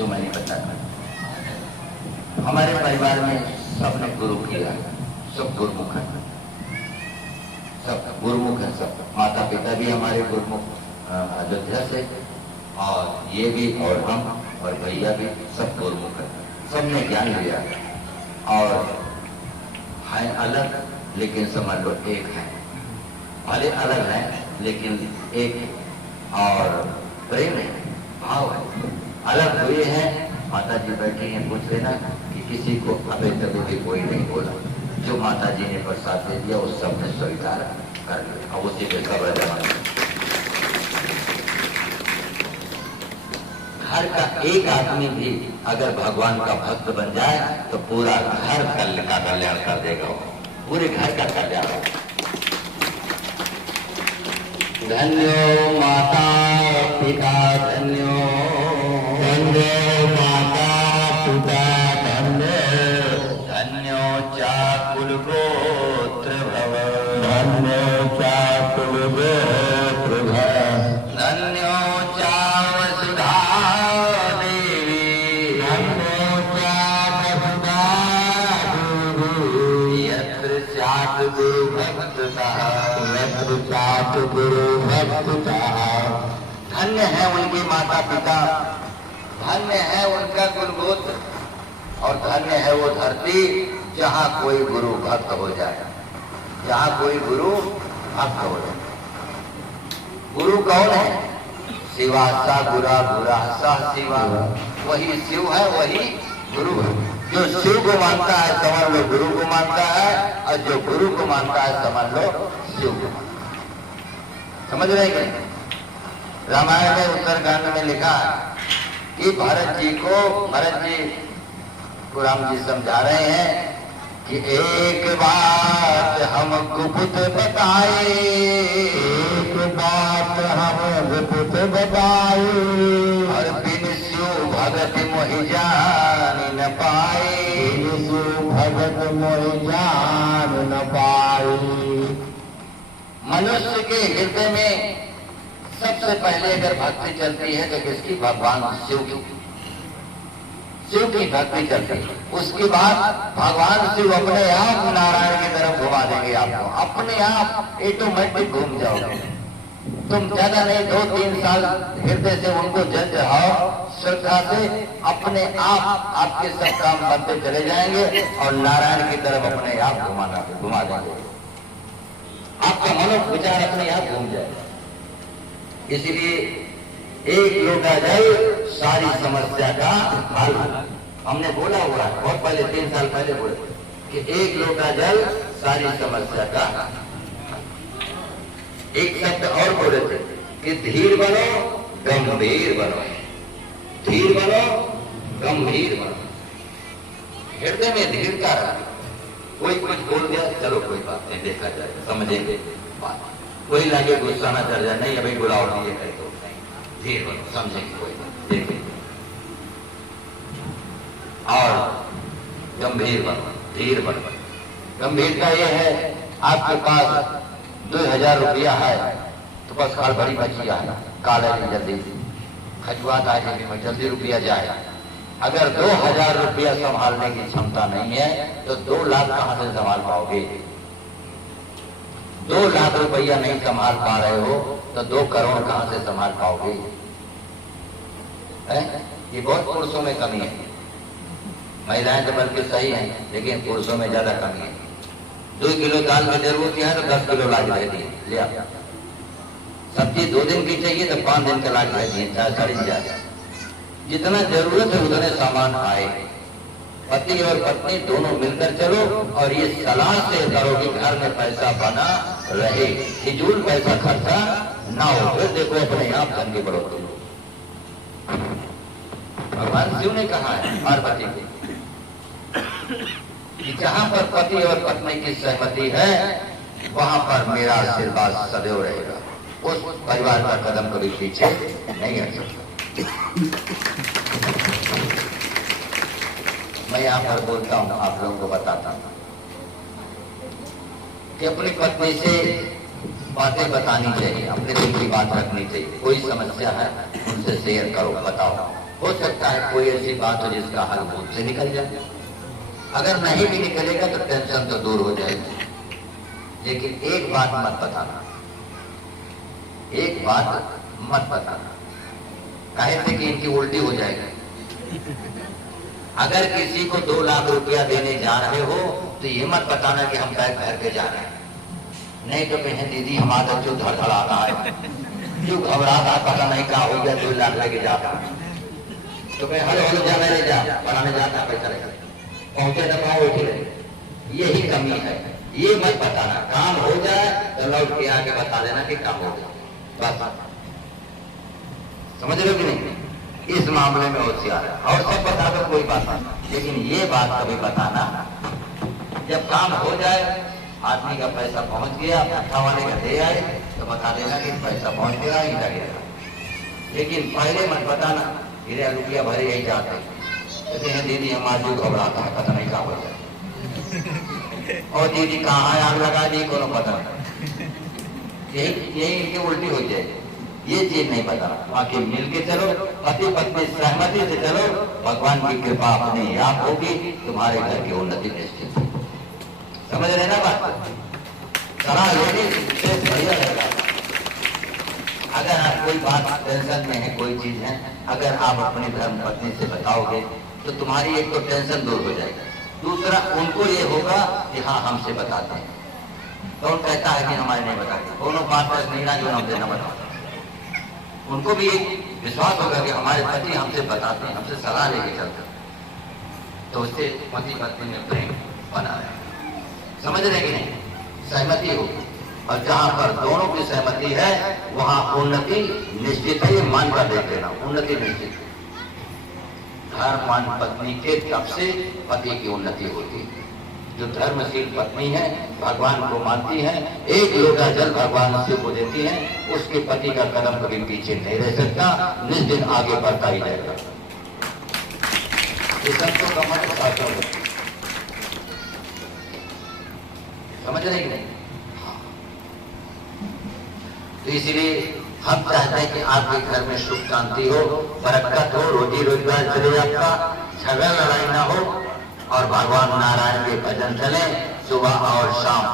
जो मैंने बताया। हमारे परिवार में सबने गुरु किया, सब गुरुमुख है, सब गुरुमुख है। सब माता पिता भी हमारे गुरुमुख अयोध्या से, और ये भी, और हम और भैया भी सब गुरुमुख है। सबने ज्ञान लिया और है अलग लेकिन समझ लो एक है। भले अलग है लेकिन एक और प्रेम है, भाव है। अलग हुए हैं, माता जी बैठी हैं, पूछ लेना कि किसी को अभी तक भी कोई नहीं बोला। जो माता जी ने प्रसाद दे दिया उस सब ने स्वीकार कर लिया और उसी के कब्र जमा। घर का एक आदमी भी अगर भगवान का भक्त बन जाए तो पूरा घर का कल्याण कर देगा, पूरे घर का कल्याण। धन्यो माता पिता, धन्यो धन्यो माता पिता, धन्यो चाकुल गोत्र भव, धन्यो चाकुल गोत्र भव, धन्यो चावसुधा देवी, धन्यो चावसुधा देवी, यत्र चात गुरु भक्तता, यत्र चात गुरु भक्तता। धन्य है उनके माता पिता, धन्य है उनका कुलगोत्र, और धन्य है वो धरती जहाँ कोई गुरु भक्त हो जाए, जहाँ कोई गुरु भक्त हो जाए। गुरु कौन है? शिवा सा गुरा गुरा सा शिवा, वही शिव है, वही गुरु है। जो शिव को मानता है समझ लो गुरु को मानता है, और जो गुरु को मानता है समझ लो शिव को मानता है। समझ रहे हैं? रामायण में उत्तरकांड में लिखा कि भरत जी को राम जी समझा रहे हैं कि एक बात हम गुप्त बताए, एक बात हम गुप्त बताए, और बिन शिव भगत मोहि जान न पाए, बिन शिव भगत मोहि जान न पाए। मनुष्य के हृदय में सबसे पहले अगर भक्ति चलती है तो किसकी? भगवान शिव की, शिव की भक्ति चलती है। उसके बाद भगवान शिव अपने आप नारायण की तरफ घुमा देंगे आपको, अपने आप ऑटोमेटिक घूम जाओगे। तुम ज्यादा नहीं 2-3 साल हृदय से उनको जल चढ़ाओ श्रद्धा से, अपने आप आपके सब काम बनते चले जाएंगे और नारायण की तरफ अपने आप घुमा देंगे। आपका मनोविचार विचार अपने आप घूम जाएगा। इसलिए एक लोटा जल सारी समस्या का हल। हमने बोला हुआ है बहुत पहले, 3 साल पहले बोले कि एक लोटा जल सारी समस्या का। एक शब्द और बोले थे कि धीर बनो गंभीर बनो, धीर बनो गंभीर बनो। हृदय में धीरता रखो। कोई कुछ बोल दिया, चलो कोई बात नहीं, देखा जाएगा, समझेंगे बात। कोई लगे गुस्सा ना चढ़ जाए, नहीं अभी बुलाओ ये कहे तो नहीं, धीर बनो, समझेंगे कोई बात, देखेंगे। और गंभीर बनो, धीर बनो। गंभीरता यह है, आपके पास 2000 रुपया है तो बस खाल भरी बचिया है, काले में जल्दी खजुआत आ जाएगी, जल्दी रुपया जाए। अगर 2000 रुपया संभालने की क्षमता नहीं है तो 2 लाख कहां से संभाल पाओगे? 2 लाख रुपया नहीं संभाल पा रहे हो तो 2 करोड़ कहां से संभाल पाओगे? ये बहुत पुरुषों में कमी है। महिलाएं तो बल्कि सही हैं, लेकिन पुरुषों में ज्यादा कमी है। 2 किलो दाल की जरूरत है तो 10 किलो लाज रहती है, ले आओ। सब्जी 2 दिन की चाहिए तो 5 दिन का लाज रहती है, चाहे सड़ी जाए। जितना जरूरत है उतने सामान आए। पति और पत्नी दोनों मिलकर चलो, और ये सलाह से करो कि घर में पैसा बना रहे, फिजूल पैसा खर्चा ना हो। फिर देखो अपने आप धन की बढ़ोतरी। भगवान शिव ने कहा है पार्वती को कि जहां पर पति और पत्नी की सहमति है वहां पर मेरा आशीर्वाद सदैव रहेगा। उस परिवार का कदम कभी पीछे नहीं हट सकता। मैं यहाँ पर बोलता हूँ, आप लोगों को बताता हूँ कि अपनी पत्नी से बातें बतानी चाहिए, अपने दिल की बात रखनी चाहिए। कोई समस्या है उनसे शेयर करो, बताओ। हो सकता है कोई ऐसी बात हो जिसका हल मुझसे निकल जाए। अगर नहीं भी निकलेगा तो टेंशन तो दूर हो जाएगी। लेकिन एक बात मत बताना, एक बात मत बताना, कहे थे कि इनकी उल्टी हो जाएगी। अगर किसी को 2 लाख रुपया देने जा रहे हो तो ये मत बताना कि हम बैग भर के जा रहे हैं। नहीं तो कहें दीदी हमारा जो धड़धड़ा रहा है, जो घबरा रहा, पता नहीं क्या हो गया, 2 लाख लेके जाता है। तो कहें हलो हलो जा, मैंने जा बनाने जाता पैसा लेकर पहुंचे तो कहाँ उठी रहे। यही कमी है, ये मत बताना। काम हो जाए तो लौट के आके बता देना कि काम हो गया, बस। समझ रहे हो कि नहीं? इस मामले में होशियार है। और सब बता दो कोई बात नहीं, लेकिन ये बात कभी बताना जब काम हो जाए, आदमी का पैसा पहुंच गया, भट्ठा वाले का दे आए तो बता देना कि पैसा पहुंच गया ही लगेगा। लेकिन पहले मत बताना, हीरे रुपया भरे यही जाते कहते हैं दीदी हमारा जो घबराता है, पता नहीं क्या हो जाए, और दीदी कहाँ आग लगा दी कोनो पता नहीं। यही इनकी उल्टी हो जाएगी। ये चीज नहीं पता। बाकी मिल के चलो, पति पत्नी सहमति से चलो, भगवान की कृपा अपने आप होगी, तुम्हारे घर की उन्नति निश्चित। समझ रहे ना बात? सलाह लेने से बढ़िया रहेगा। अगर आप कोई बात टेंशन में है, कोई चीज है, अगर आप अपनी धर्म पत्नी से बताओगे तो तुम्हारी एक तो टेंशन दूर हो जाएगी, दूसरा उनको ये होगा कि हाँ हमसे बताते हैं। कौन कहता है कि हमारे नहीं बताते? दोनों बात नहीं ना जो हम देना बताते, उनको भी एक विश्वास होगा कि हमारे पति हमसे बताते हैं, हमसे सलाह लेके चलते, तो उससे पति पत्नी में प्रेम बना है। समझ रहे कि नहीं? सहमति हो, और जहां पर दोनों की सहमति है वहां उन्नति निश्चित है। ये मान कर देख लेना, उन्नति निश्चित है। धर्मवान पत्नी के तब से पति की उन्नति होती है। जो धर्मशील पत्नी है, भगवान को मानती है, एक लोटा जल भगवान शिव को देती है, उसके पति का कदम कभी पीछे नहीं रह सकता, निश्चित आगे बढ़ता ही जाएगा। ये सबको कमर शास्त्र है। समझ रहे कि नहीं? तो इसलिए हम चाहते हैं कि आपके घर में सुख शांति हो, बरकत हो, रोजी रोजगार चले, आपका झगड़ा लड़ाई ना हो, और भगवान नारायण के भजन चले सुबह और शाम।